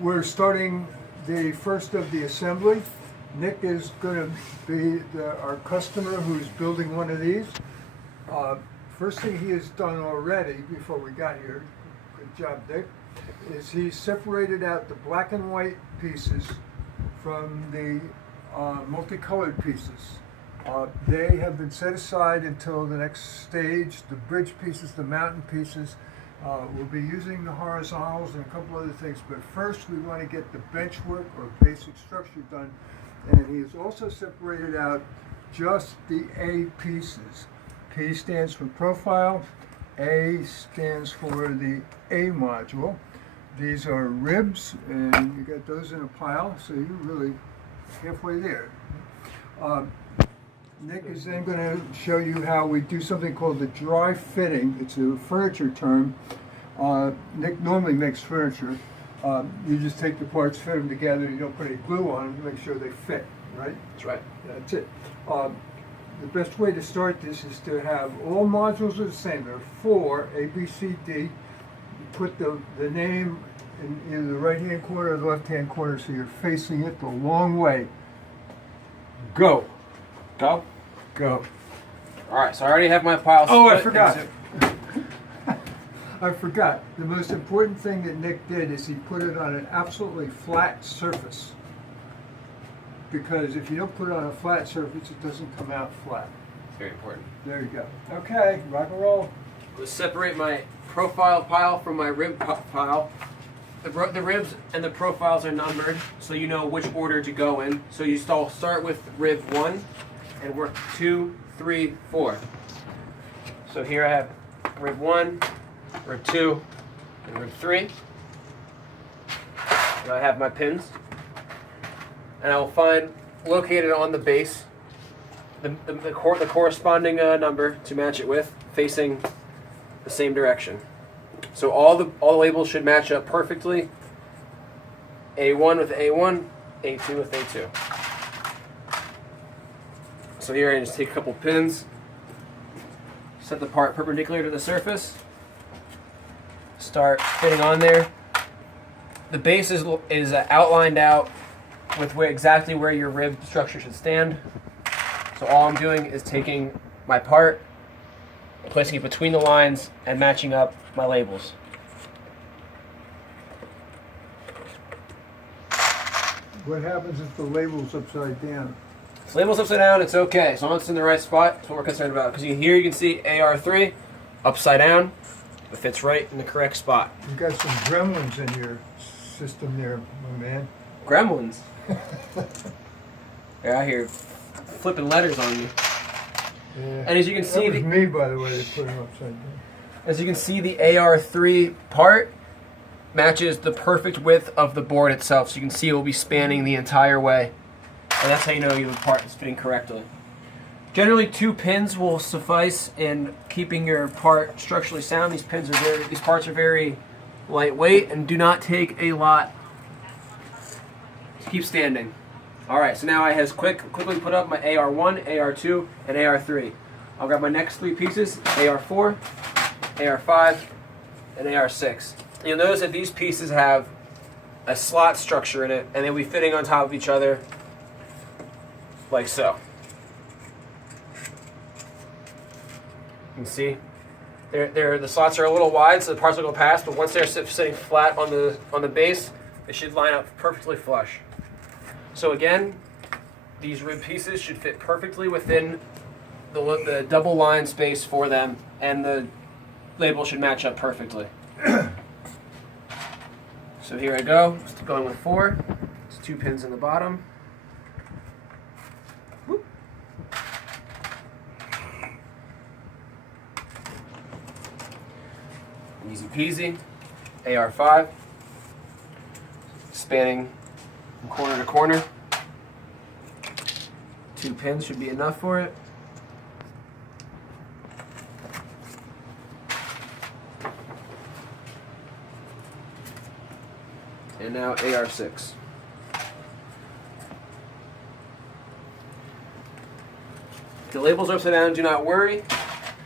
We're starting the first of the assembly. Nick is going to be our customer who's building one of these. First thing he has done already before we got here, good job Nick, is he separated out the black and white pieces from the multicolored pieces. They have been set aside until the next stage. The bridge pieces, the mountain pieces, we'll be using the horizontals and a couple other things, but first we want to get the bench work or basic structure done. And he has also separated out just the A pieces. P stands for profile, A stands for the A module. These are ribs, and you got those in a pile, so you're really halfway there. Nick is then going to show you how we do something called the dry fitting. It's a furniture term. Nick normally makes furniture. You just take the parts, fit them together, you don't put any glue on them to make sure they fit, right? That's right. That's it. The best way to start this is to have all modules are the same. There are 4, A, B, C, D. You put the name in either the right-hand corner or the left-hand corner so you're facing it the long way. Go. Go? Go. All right, so I already have my pile Oh, I split forgot. into- I forgot. The most important thing that Nick did is he put it on an absolutely flat surface. Because if you don't put it on a flat surface, it doesn't come out flat. Very important. There you go. Okay, rock and roll. Let's separate my profile pile from my rib pile. The ribs and the profiles are numbered, so you know which order to go in. So you start with rib 1 and work 2, 3, 4. So here I have rib 1, rib 2, and rib 3. And I have my pins. And I will find, located on the base, the corresponding number to match it with, facing the same direction. So all the labels should match up perfectly. A1 with A1, A2 with A2. So here I just take a couple pins, set the part perpendicular to the surface, start fitting on there. The base is outlined out with exactly where your rib structure should stand. So all I'm doing is taking my part, placing it between the lines, and matching up my labels. What happens if the label's upside down? So labels upside down, it's okay. As long as it's in the right spot, that's what we're concerned about. Because here you can see AR3, upside down, it fits right in the correct spot. You've got some gremlins in your system there, my man. Gremlins. They're out here flipping letters on you. Yeah. And as you can see, that was me, by the way, that put them upside down. As you can see, the AR3 part matches the perfect width of the board itself. So you can see it will be spanning the entire way. And that's how you know your part is fitting correctly. Generally, 2 pins will suffice in keeping your part structurally sound. These parts are very lightweight and do not take a lot to keep standing. Alright, so now I has quickly put up my AR1, AR2, and AR3. I'll grab my next 3 pieces, AR4, AR5, and AR6. You'll notice that these pieces have a slot structure in it, and they'll be fitting on top of each other like so. You can see the slots are a little wide, so the parts will go past, but once they're sitting flat on the base, they should line up perfectly flush. So again, these rib pieces should fit perfectly within the double line space for them, and the label should match up perfectly. So here I go, just going with 4. It's 2 pins in the bottom. Whoop. Easy peasy. AR5. Spanning from corner to corner. 2 pins should be enough for it. And now AR6. If the labels are upside down, do not worry.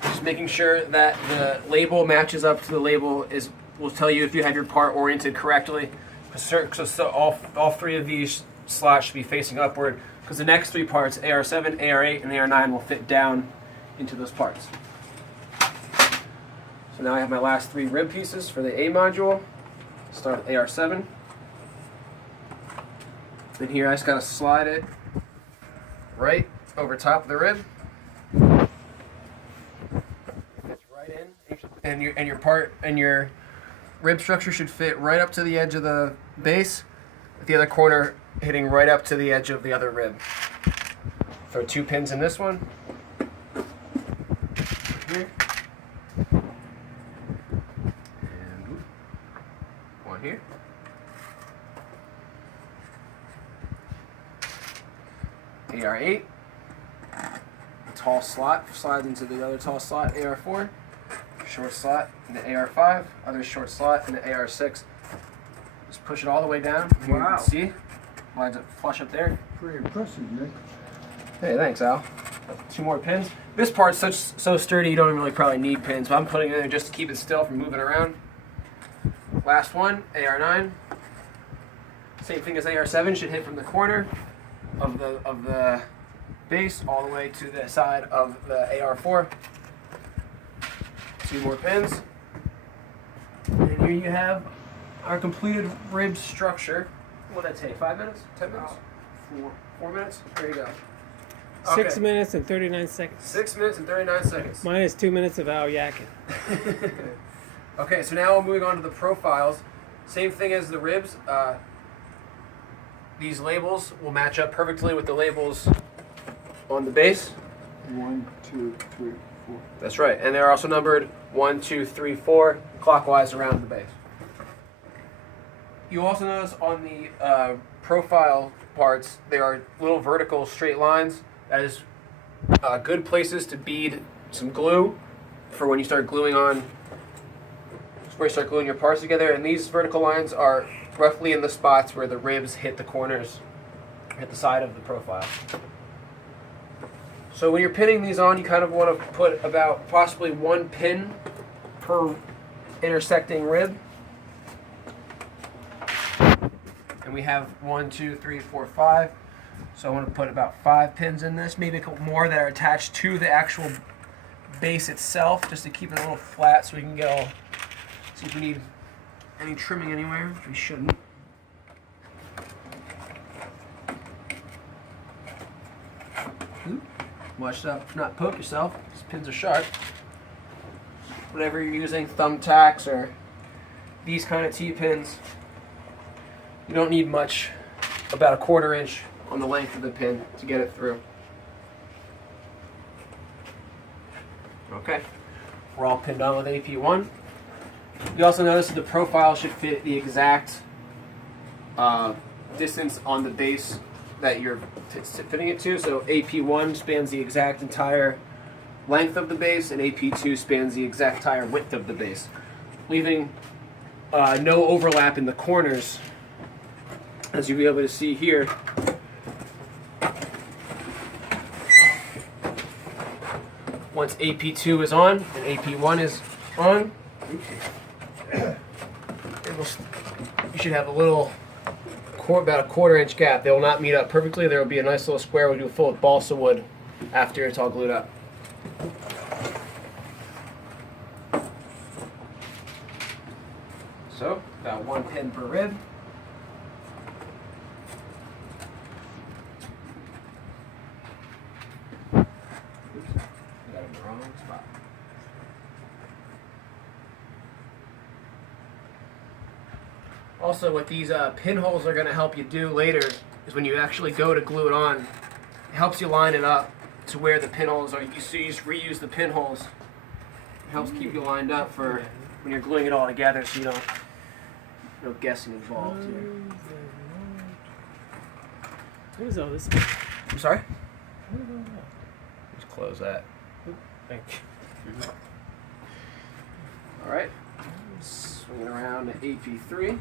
Just making sure that the label matches up to the label will tell you if you have your part oriented correctly. So all three of these slots should be facing upward because the next three parts, AR7, AR8, and AR9, will fit down into those parts. So now I have my last three rib pieces for the A module. Start with AR7. And here I just gotta slide it right over top of the rib. It's right in, and your rib structure should fit right up to the edge of the base, with the other corner hitting right up to the edge of the other rib. Throw 2 pins in this one. Here. And one here. AR8. A tall slot slides into the other tall slot, AR4. Short slot in the AR5. Other short slot in the AR6. Just push it all the way down. Wow. You can see. Lines up flush up there. Pretty impressive, Nick. Hey, thanks, Al. 2 more pins. This part's so sturdy you don't really probably need pins, but I'm putting it in there just to keep it still from moving around. Last one, AR9. Same thing as AR7, should hit from the corner of the base all the way to the side of the AR4. 2 more pins. And here you have our completed rib structure. What would that take? 5 minutes? 10 minutes? 4 minutes? There you go. 6 minutes and 39 seconds. 6 minutes and 39 seconds. Mine is 2 minutes of Al yakking. Okay, so now moving on to the profiles. Same thing as the ribs. These labels will match up perfectly with the labels on the base. 1, 2, 3, 4. That's right, and they're also numbered 1, 2, 3, 4 clockwise around the base. You also notice on the profile parts, there are little vertical straight lines. That is good places to bead some glue for when you start gluing on, where you start gluing your parts together. And these vertical lines are roughly in the spots where the ribs hit the corners, hit the side of the profile. So when you're pinning these on, you kind of want to put about possibly 1 pin per intersecting rib. And we have 1, 2, 3, 4, 5. So I want to put about 5 pins in this, maybe a couple more that are attached to the actual base itself, just to keep it a little flat so we can get all, see if we need any trimming anywhere, which we shouldn't. Watch out, not poke yourself. These pins are sharp. Whatever you're using, thumbtacks or these kind of T-pins, you don't need much, about 1/4 inch on the length of the pin to get it through. Okay, we're all pinned on with AP1. You also notice that the profile should fit the exact distance on the base that you're fitting it to. So AP1 spans the exact entire length of the base, and AP2 spans the exact entire width of the base, leaving no overlap in the corners, as you'll be able to see here. Once AP2 is on and AP1 is on, you should have a little, about 1/4 inch gap. They will not meet up perfectly. There will be a nice little square we do full of balsa wood after it's all glued up. So, about 1 pin per rib. Also, what these pinholes are going to help you do later is when you actually go to glue it on, it helps you line it up to where the pinholes are. You just reuse the pinholes. It helps keep you lined up for when you're gluing it all together, so you don't, no guessing involved here. What is all this? I'm sorry? Just close that. Thank you. All right. Swinging around to AP3.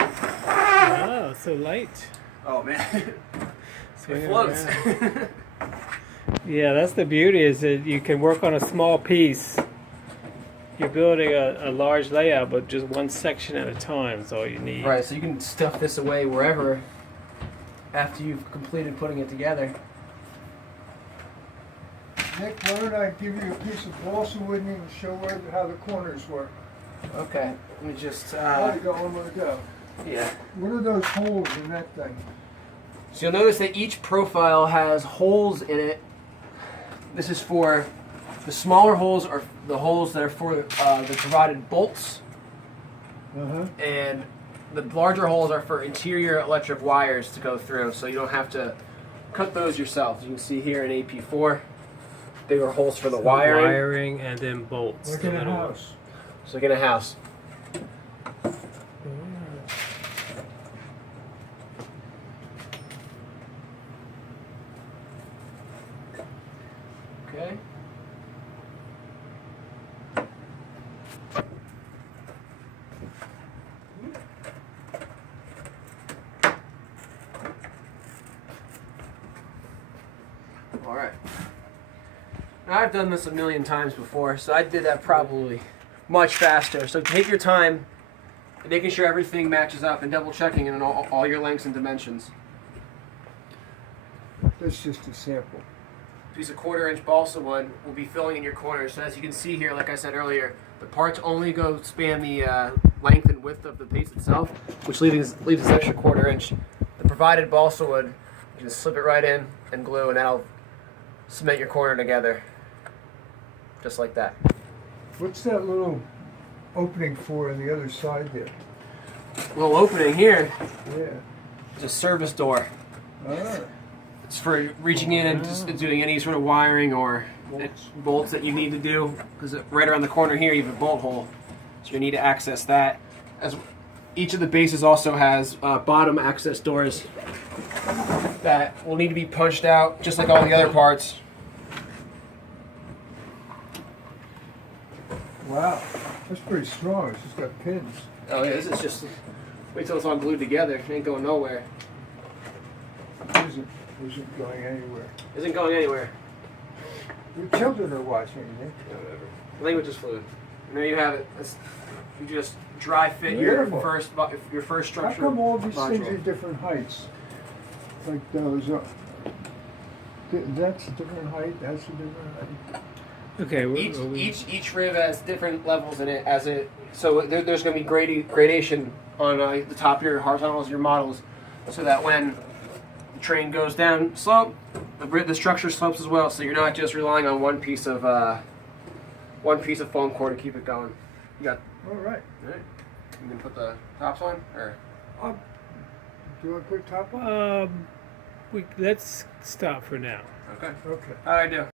Oh, so light. Oh man, it Swinging floats. Yeah, that's the beauty, is that you can work on a small piece you're building a large layout, but just one section at a time is all you need. Right, so you can stuff this away wherever after you've completed putting it together. Nick, why don't I give you a piece of balsa wood and you can show how the corners work? Okay, let me just, There you go, I'm gonna go. yeah. What are those holes in that thing? So you'll notice that each profile has holes in it. This is for, the smaller holes are the holes that are for the provided bolts, Uh-huh. and the larger holes are for interior electric wires to go through, so you don't have to cut those yourself. You can see here in AP4, bigger holes for the wiring. Wiring and then bolts. Like the in a little- house. So like in a house. Okay. All right. Now, I've done this a million times before, so I did that probably much faster. So take your time, making sure everything matches up and double checking in all your lengths and dimensions. That's just a sample. Piece of 1/4 inch balsa wood will be filling in your corners. So as you can see here, like I said earlier, the parts only go span the length and width of the piece itself, which leaves this extra 1/4 inch. The provided balsa wood, you can slip it right in and glue, and that'll cement your corner together, just like that. What's that little opening for on the other side there? Little opening here Yeah. is a service door. Ah, It's for reaching in and just doing any sort of wiring or bolts that you need to do. Because right around the corner here, you have a bolt hole, so you need to access that. As each of the bases also has bottom access doors that will need to be punched out, just like all the other parts. wow. That's pretty strong. It's just got pins. Oh yeah, this is just wait till it's all glued together. It ain't going nowhere. Isn't going anywhere. Isn't going anywhere. Your children are watching, Nick. Language is fluid. And there you have it. You just dry fit Beautiful. your first How structure. come all these things module. are different heights? Like those are. That's a different height. That's a different height. Okay. Each rib has different levels in it. So there's going to be gradation on the top of your horizontals, your models, so that when the train goes down slope, the structure slopes as well. So you're not just relying on one piece of foam core to keep it going. You got. All right. All right. You can put the tops on, or Do you want to put top on? let's stop for now. okay. Okay. How'd I do?